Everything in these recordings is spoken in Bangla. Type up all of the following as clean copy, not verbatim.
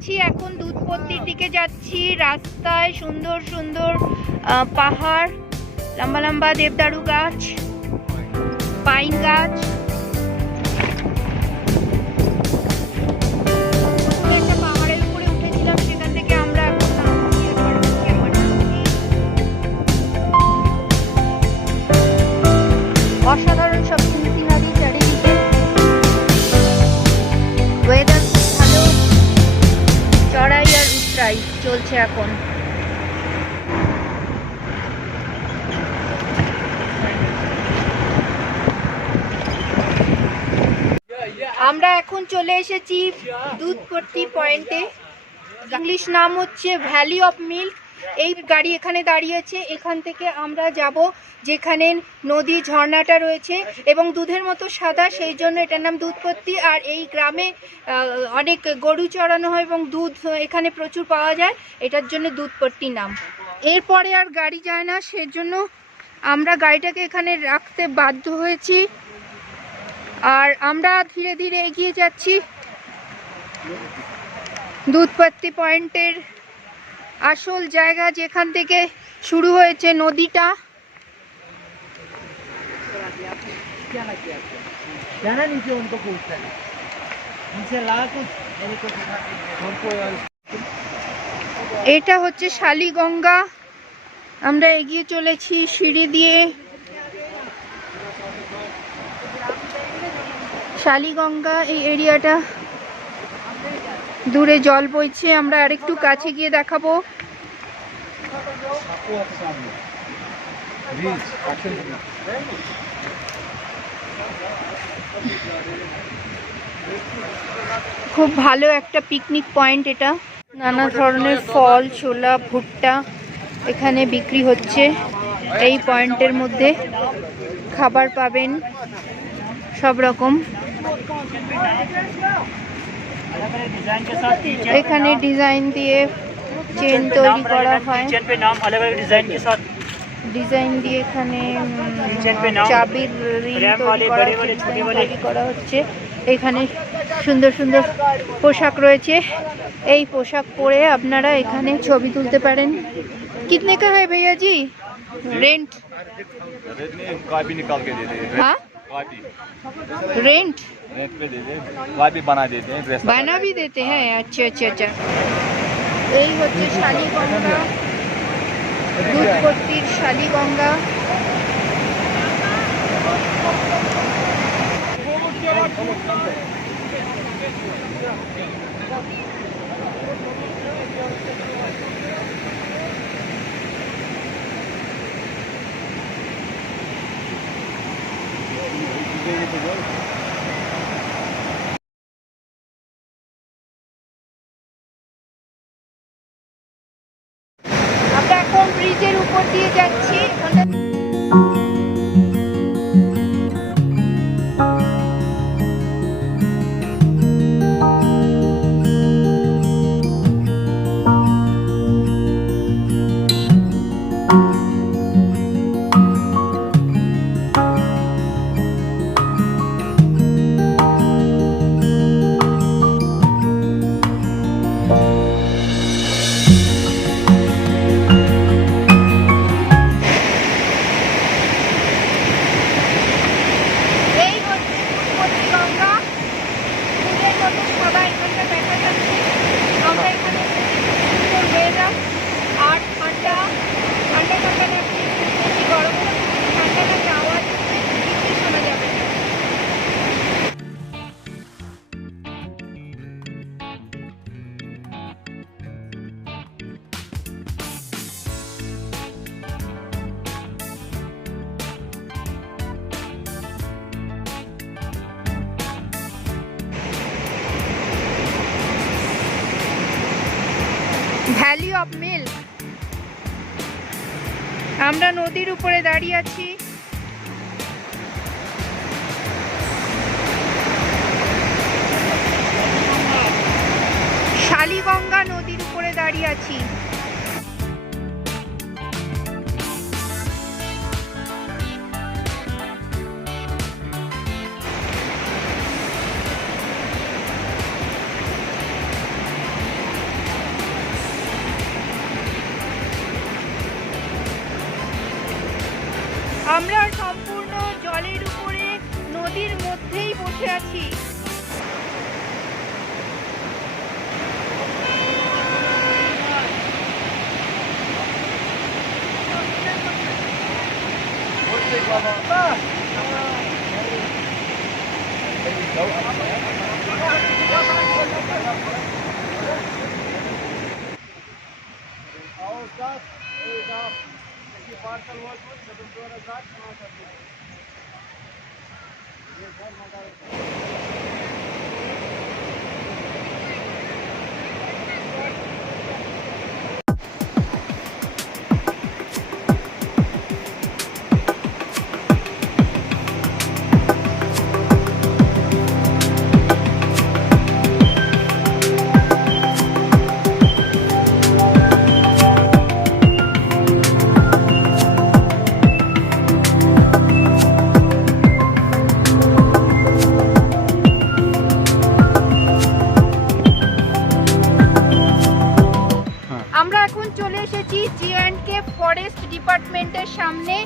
বেরিয়েছি, এখন দুধপত্তির দিকে যাচ্ছি। রাস্তায় সুন্দর সুন্দর পাহাড়, লম্বা লম্বা দেবদারু গাছ, পাইন গাছ। একটা পাহাড়ের উপরে উঠেছিলাম, সেখান থেকে আমরা এখন অসাধারণ সব সিনারি চারিদিকে। ওয়েদার ভালো, চড়াই আর উতরাই চলছে এখন। আমরা এখন চলে এসেছি দুধপত্তি পয়েন্টে। ইংলিশ নাম হচ্ছে ভ্যালি অফ মিল্ক। এই গাড়ি এখানে দাঁড়িয়েছে, এখান থেকে আমরা যাব যেখানে নদী ঝর্ণাটা রয়েছে এবং দুধের মতো সাদা, সেই জন্য এটার নাম দুধপত্তি। আর এই গ্রামে অনেক গরু চড়ানো হয় এবং দুধ এখানে প্রচুর পাওয়া যায়, এটার জন্য দুধপত্তি নাম। এরপরে আর গাড়ি যায় না, সেজন্য আমরা গাড়িটাকে এখানে রাখতে বাধ্য হয়েছি। আর আমরা ধীরে ধীরে এগিয়ে যাচ্ছি দুধপত্তি পয়েন্টের আসল জায়গা, যেখান থেকে শুরু হয়েছে নদীটা। এটা হচ্ছে শালিগঙ্গা। আমরা এগিয়ে চলেছি সিঁড়ি দিয়ে। শালিগঙ্গা এই এরিয়াটা, দূরে জল বইছে, আমরা আরেকটু কাছে গিয়ে দেখাবো। খুব ভালো একটা পিকনিক পয়েন্ট এটা। নানা ধরনের ফল, ছোলা, ভুট্টা এখানে বিক্রি হচ্ছে। এই পয়েন্টের মধ্যে খাবার পাবেন সব রকম। এখানে ডিজাইন দিয়ে চেন তৈরি করা হয়, ডিজাইন দিয়ে এখানে চাবির রিং তৈরি করা হচ্ছে। এখানে সুন্দর সুন্দর পোশাক রয়েছে, এই পোশাক পরে আপনারা এখানে ছবি তুলতে পারেন। কিতনে কা है भैया जी रेंट? हाँ रेंट बना भी देते हैं। अच्छा अच्छा अच्छा। এই হচ্ছে শালিগঙ্গা, দুধপত্তির শালিগঙ্গা। আমরা এখন ব্রিজের উপর দিয়ে যাচ্ছি। Valley of milk. আমরা নদীর উপরে দাঁড়িয়ে আছি। শালিগঙ্গা নদীর উপরে দাঁড়িয়ে আছি। আছি। আমরা এখন চলে এসেছি J&K ফরেস্ট ডিপার্টমেন্টের সামনে।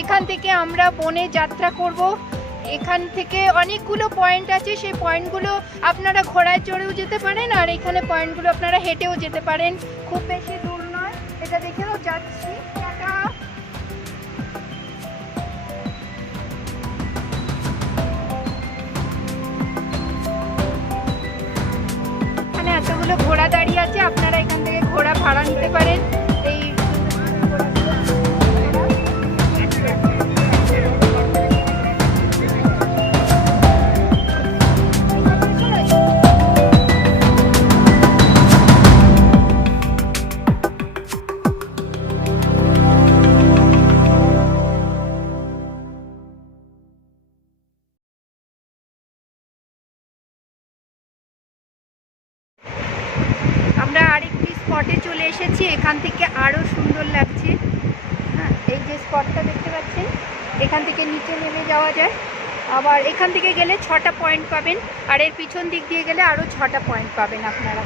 এখান থেকে আমরা বনে যাত্রা করব। এখান থেকে অনেকগুলো পয়েন্ট আছে, সেই পয়েন্টগুলো আপনারা ঘোড়ায় চড়েও যেতে পারেন, আর এখানে পয়েন্টগুলো আপনারা হেঁটেও যেতে পারেন। খুব বেশি দূর নয়, এটা দেখেও যাচ্ছি। টাটা। এখানে এতগুলো ঘোড়া দাঁড়িয়ে আছে, আপনারা এখান থেকে ঘোড়া ভাড়া নিতে পারেন। এই আমরা আরেকটি স্পটে চলে এসেছি, এখান থেকে আরও সুন্দর লাগছে। হ্যাঁ, এই যে স্পটটা দেখতে পাচ্ছেন, এখান থেকে নিচে নেমে যাওয়া যায়। আবার এখান থেকে গেলে 6টা পয়েন্ট পাবেন, আর এর পিছন দিক দিয়ে গেলে আরও 6টা পয়েন্ট পাবেন আপনারা।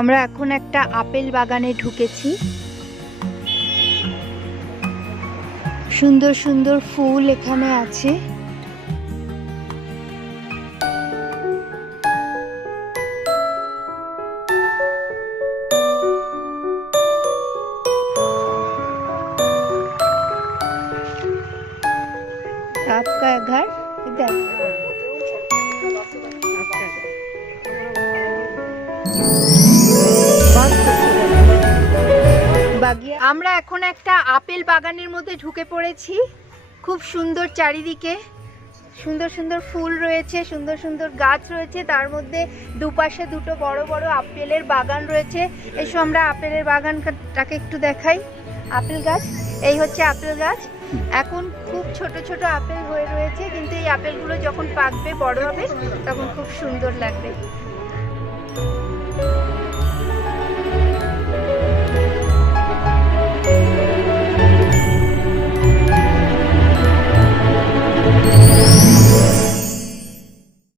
আমরা এখন একটা আপেল বাগানে ঢুকেছি। সুন্দর সুন্দর ফুল এখানে আছে। आपका घर इधर। আমরা এখন একটা আপেল বাগানের মধ্যে ঢুকে পড়েছি। খুব সুন্দর, চারিদিকে সুন্দর সুন্দর ফুল রয়েছে, সুন্দর সুন্দর গাছ রয়েছে, তার মধ্যে দুপাশে দুটো বড় বড় আপেলের বাগান রয়েছে। এসো আমরা আপেলের বাগানটাকে একটু দেখাই। আপেল গাছ, এই হচ্ছে আপেল গাছ। এখন খুব ছোট ছোট আপেল হয়ে রয়েছে, কিন্তু এই আপেলগুলো যখন পাকবে, বড় হবে, তখন খুব সুন্দর লাগবে।